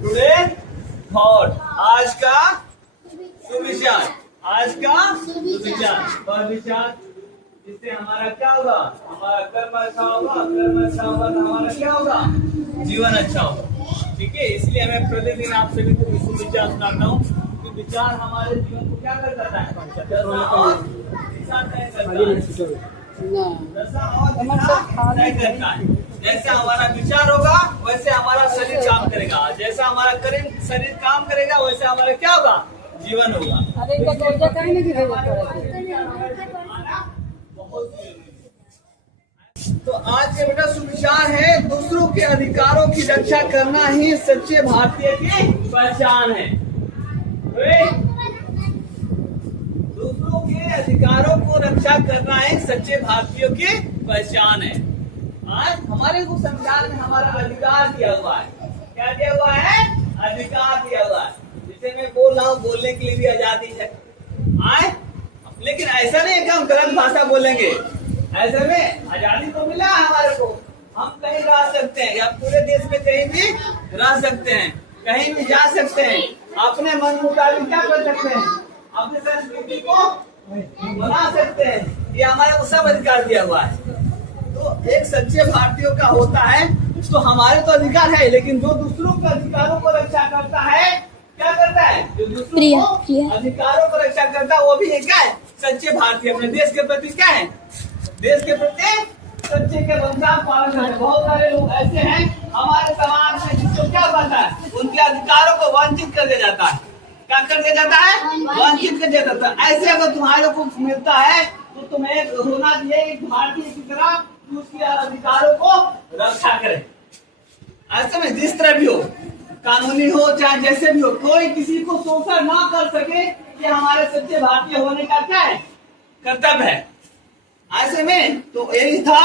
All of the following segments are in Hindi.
टुडे थॉट, आज का सुविचार, आज का सुविचार और विचार, जिससे हमारा क्या होगा, हमारा कर्म अच्छा होगा, कर्म अच्छा होगा तो हमारा क्या होगा, जीवन अच्छा होगा। ठीक है, इसलिए मैं प्रतिदिन आप सभी को सुविचार सुनाता हूँ कि विचार हमारे जीवन को क्या करता है, दिशा तय करता है। जैसे हमारा विचार होगा वैसे हमारा शरीर काम करेगा, जैसा हमारा शरीर काम करेगा वैसे हमारा क्या होगा, जीवन होगा। तो आज के बेटा सुविचार है, दूसरों के अधिकारों की रक्षा करना ही सच्चे भारतीय की पहचान है। दूसरों के अधिकारों को रक्षा करना ही सच्चे भारतीयों की पहचान है। आज हमारे को संविधान में हमारा अधिकार दिया हुआ है, क्या दिया हुआ है, अधिकार दिया हुआ है। जैसे मैं बोल रहा हूँ, बोलने के लिए भी आजादी है, आए, लेकिन ऐसा नहीं है कि हम गलत भाषा बोलेंगे, ऐसे में आजादी तो मिला है हमारे को, हम कहीं रह सकते हैं या पूरे देश में कहीं भी रह सकते हैं, कहीं भी जा सकते हैं, अपने मन मुताबिक क्या कर सकते हैं, अपने संस्कृति को बना सकते हैं, ये हमारे को सब अधिकार दिया हुआ है। तो एक सच्चे भारतीयों का होता है, तो हमारे तो अधिकार है, लेकिन जो दूसरों के अधिकारों को रक्षा करता है, क्या करता है, जो दूसरों को अधिकारों को रक्षा करता है वो भी क्या है, सच्चे भारतीय। अपने देश के प्रति क्या है, देश के प्रति सच्चे के वंशान पालन करते हैं। बहुत सारे लोग ऐसे हैं हमारे समाज में जिसको क्या बनता है, उनके अधिकारों को वंचित कर दिया जाता है, क्या कर दिया जाता है, वंचित कर दिया जाता है। ऐसे अगर तुम्हारे को मिलता है तो तुम्हें होना चाहिए एक भारतीय की तरह उसके अधिकारों को रक्षा करे। ऐसे में जिस तरह भी हो, कानूनी हो चाहे जैसे भी हो, कोई किसी को शोषण ना कर सके, ये हमारे सच्चे भारतीय होने का क्या है, कर्तव्य है। ऐसे में तो यही था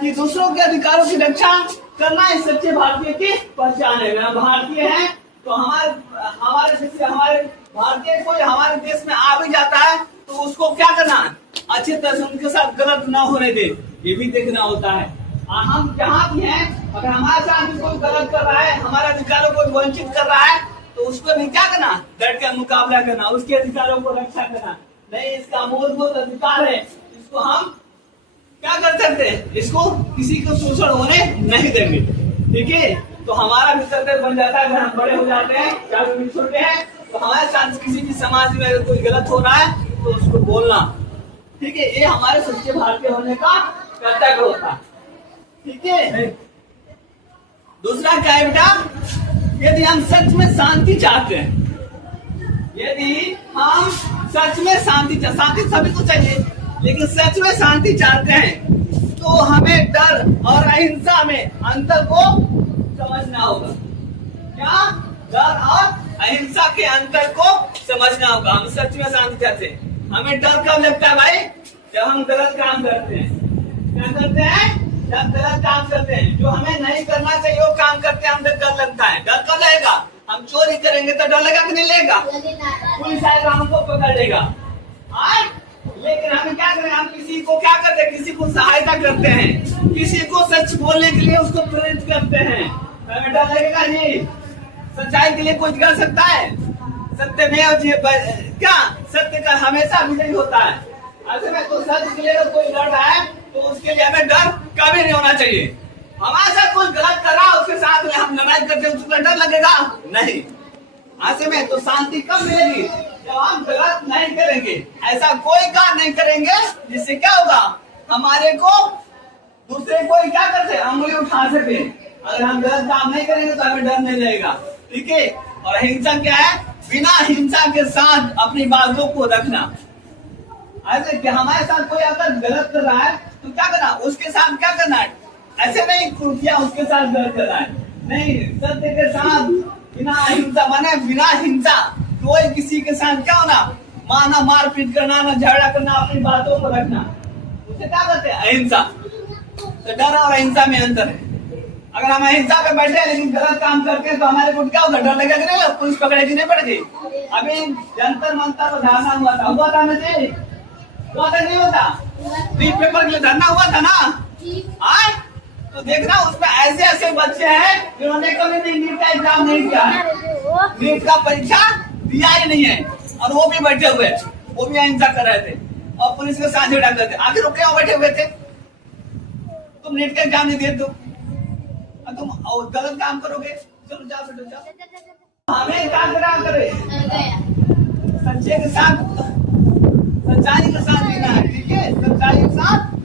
कि दूसरों के अधिकारों की रक्षा करना इस सच्चे भारतीय की पहचान है। हम भारतीय हैं तो हमारे जैसे हमारे भारतीय कोई हमारे देश में आ भी जाता है तो उसको क्या करना है, अच्छी तरह से उनके साथ गलत ना होने दे, ये भी देखना होता है। हम जहाँ भी हैं, अगर हमारे साथ भी कोई गलत कर रहा है, हमारे अधिकारों को वंचित कर रहा है, तो उसको भी क्या करना, डट कर मुकाबला करना, उसके अधिकारों को रक्षा करना। नहीं, इसका मूलभूत अधिकार है, इसको हम क्या कर सकते हैं, इसको किसी को शोषण होने नहीं देंगे। ठीक है, तो हमारा भी कर्तव्य बन जाता है, अगर हम बड़े हो जाते हैं चाहे भी छोटे हैं, तो हमारे साथ किसी भी समाज में अगर कोई गलत हो रहा है तो उसको बोलना। ठीक है, ये हमारे सच्चे भारतीय होने का कर्तव्य होता है। ठीक है, दूसरा क्या है बेटा, यदि हम सच में शांति चाहते हैं, यदि हम सच में शांति सभी को चाहिए, लेकिन सच में शांति चाहते हैं तो हमें डर और अहिंसा में अंतर को समझना होगा। क्या, डर और अहिंसा के अंतर को समझना होगा। हम सच में शांति चाहते हैं, हमें डर कब लगता है भाई, जब हम गलत काम करते हैं। क्या करते हैं, जब गलत काम करते हैं, जो हमें नहीं करना चाहिए वो काम करते हैं, हमें डर लगता है। डर कब लगेगा, हम चोरी करेंगे तो डर लगेगा कि नहीं लगेगा, पुलिस आएगा हमको पकड़ लेगा। लेकिन हम क्या करें, हम किसी को क्या करते हैं, किसी को सहायता करते हैं, किसी को सच बोलने के लिए उसको प्रेरित करते हैं, हमें डर लगेगा जी। सच्चाई के लिए कोई कर सकता है, सत्य में क्या, सत्य का हमेशा विजयी होता है। ऐसे में तो सत्य के लिए कोई लड़ रहा है तो उसके लिए हमें डर कभी नहीं होना चाहिए। हमारे साथ कोई गलत कर रहा है, उसके साथ में हम लड़ाई करते हैं, उसको डर लगेगा नहीं। ऐसे में तो शांति कब मिलेगी, जब हम गलत नहीं करेंगे, ऐसा कोई काम नहीं करेंगे जिससे क्या होगा, हमारे को दूसरे कोई क्या करते अंगुली उठा सके। अगर हम गलत काम नहीं करेंगे तो हमें डर नहीं लगेगा। ठीक है, और अहिंसा क्या है, बिना हिंसा के साथ अपनी बातों को रखना। ऐसे कि हमारे साथ कोई अगर गलत कर रहा है तो क्या करना, उसके साथ क्या करना है, ऐसे नहीं किया उसके साथ गलत कर रहा है, नहीं, सत्य के साथ बिना हिंसा, माने बिना हिंसा, कोई किसी के साथ क्या होना, माना मारपीट करना, ना झगड़ा करना, अपनी बातों को रखना, उसे क्या कहते हैं, अहिंसा। तो डर और अहिंसा में अंतर है। अगर हम अहिंसा पे बैठे हैं लेकिन गलत काम करते हैं तो हमारे को क्या होगा, डर लगेगा कि नहीं, पुलिस पकड़ेगी नहीं पड़ेगी। अभी जंतर मंतर धरना हुआ था मुझे, हुआ था नहीं होता, पेपर के लिए धरना हुआ था ना, आए तो देखना उसमें ऐसे ऐसे बच्चे हैं जिन्होंने कभी नहीं नीट का एग्जाम नहीं दिया है, नीट का परीक्षा दिया ही नहीं है, और वो भी बैठे हुए, वो भी अहिंसा कर रहे थे और पुलिस के साथ झगड़ा करते। आखिर वो क्यों बैठे हुए थे? तुम नीट का एग्जाम नहीं दिए तो तुम गलत काम करोगे। चलो जाओ बेटो जाओ। हमें क्या करे, सच्चे के साथ, सच्चाई के साथ जीना है, ठीक है, सच्चाई के साथ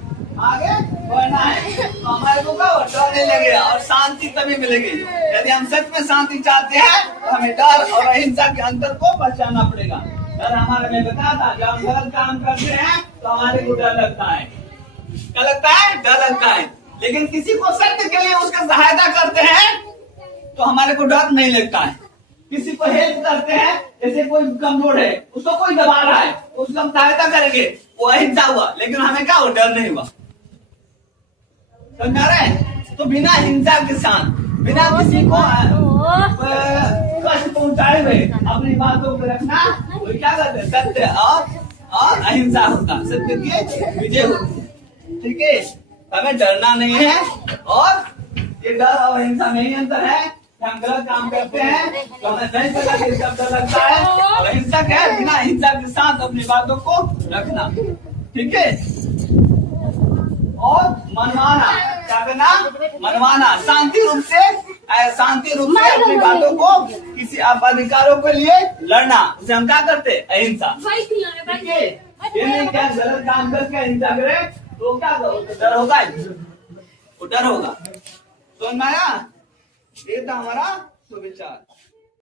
आगे बढ़ना है। तो हमारे को डर नहीं लगेगा और शांति तभी मिलेगी। यदि हम सच में शांति चाहते हैं तो हमें डर और अहिंसा के अंतर को पहचानना पड़ेगा। डर हमारे में बताता, जब हम गलत काम करते हैं तो हमारे को डर लगता है। क्या लगता है? डर लगता है। लेकिन किसी को सत्य के लिए उसका सहायता करते हैं तो हमारे को डर नहीं लगता है। किसी को हेल्प करते हैं, जैसे कोई कमजोर है, उसको कोई दबा रहा है, उसको हम सहायता करेंगे, वो अहिंसा हुआ। लेकिन हमें क्या, वो डर नहीं हुआ। समझा रहे हैं? तो बिना हिंसा के साथ, बिना किसी को कष्ट पहुंचाए हुए अपनी बातों को रखना, वो क्या करते हैं? सत्य और अहिंसा होता, सत्य की विजय होती है। ठीक है, हमें डरना नहीं है। और ये डर और अहिंसा में ही अंतर है। हम गलत काम करते हैं तो हमें नहीं पता कि इसका डर लगता है, और अहिंसा क्या है? बिना हिंसा के साथ अपनी बातों को रखना। ठीक है, और मनवाना, क्या करना? मनवाना, शांति रूप से अपनी बातों को, किसी अधिकारों के लिए लड़ना, उसे हम क्या करते? अहिंसा। ठीक है, ये नहीं क्या गलत काम करके अहिंसा करे तो क्या करो? डर होगा, वो डर होगा। तो आया ये था हमारा सुविचार।